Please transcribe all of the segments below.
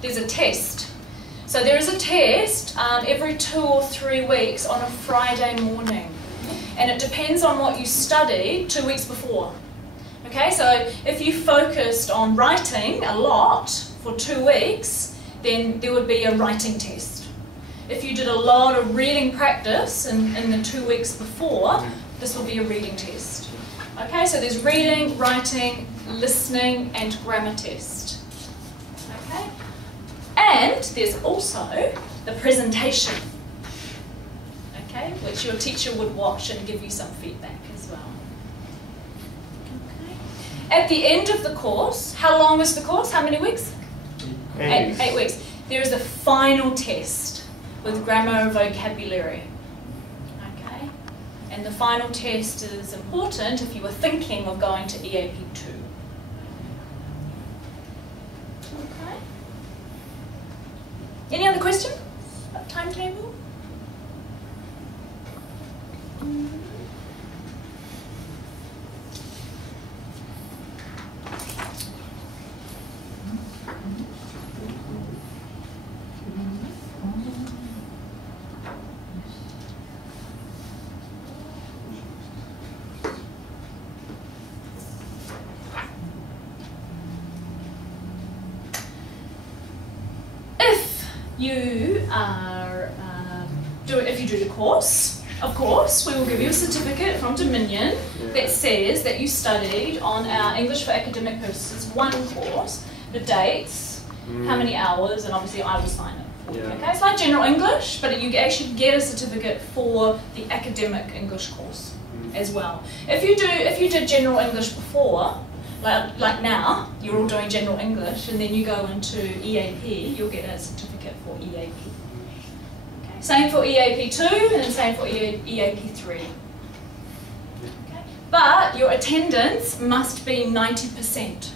there's a test. So there is a test every 2 or 3 weeks on a Friday morning. And it depends on what you studied 2 weeks before. Okay, so if you focused on writing a lot for 2 weeks, then there would be a writing test. If you did a lot of reading practice in the 2 weeks before, this will be a reading test. Okay, so there's reading, writing, listening, and grammar test. Okay, and there's also the presentation. Okay, which your teacher would watch and give you some feedback as well. Okay. At the end of the course, how long is the course? How many weeks? 8 weeks. There is a final test with grammar and vocabulary. Okay, and the final test is important if you were thinking of going to EAP 2. Okay. Any other questions about timetable? If you do the course, of course, we will give you a certificate from Dominion that says that you studied on our English for Academic Purposes 1 course, the dates, how many hours, and obviously I will sign it for you. Okay, it's like general English, but you actually get a certificate for the academic English course as well. If you did general English before, like now, you're all doing general English, and then you go into EAP, you'll get a certificate for EAP. Okay. Same for EAP 2, and then same for EAP 3. Okay. But your attendance must be 90%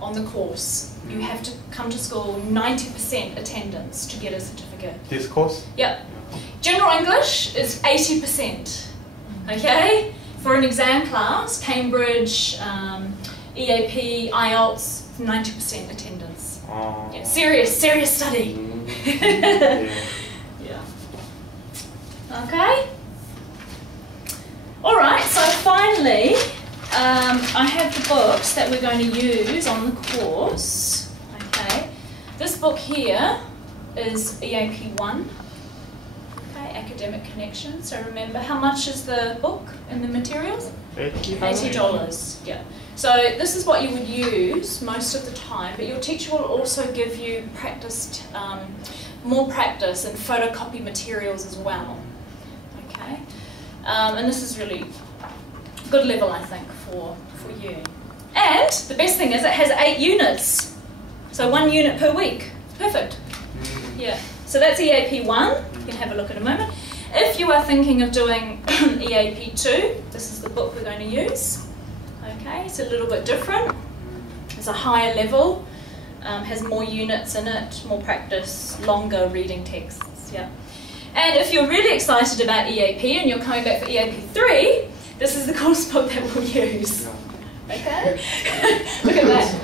on the course. You have to come to school 90% attendance to get a certificate. This course? Yep. General English is 80%. Okay? For an exam class, Cambridge, EAP, IELTS, 90% attendance. Oh. Yeah, serious study. Yeah. Okay? Alright, so finally, I have the books that we're going to use on the course. Okay? This book here is EAP 1. Okay, Academic Connection. So remember, how much is the book and the materials? $80. Yeah. So this is what you would use most of the time, but your teacher will also give you more practice and photocopy materials as well. Okay, and this is really good level, I think, for you. And the best thing is it has 8 units, so 1 unit per week. Perfect. Yeah. So that's EAP 1. You can have a look in a moment. If you are thinking of doing EAP 2, this is the book we're going to use. Okay, it's a little bit different. It's a higher level, has more units in it, more practice, longer reading texts. Yeah. And if you're really excited about EAP and you're coming back for EAP 3, this is the course book that we'll use. Okay? Look at that.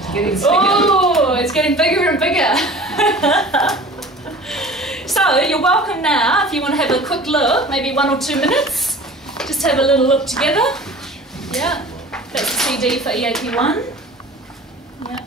Oh, it's getting bigger and bigger. So you're welcome now, if you want to have a quick look, maybe 1 or 2 minutes, just have a little look together. Yeah, that's the CD for EAP 1. Yeah.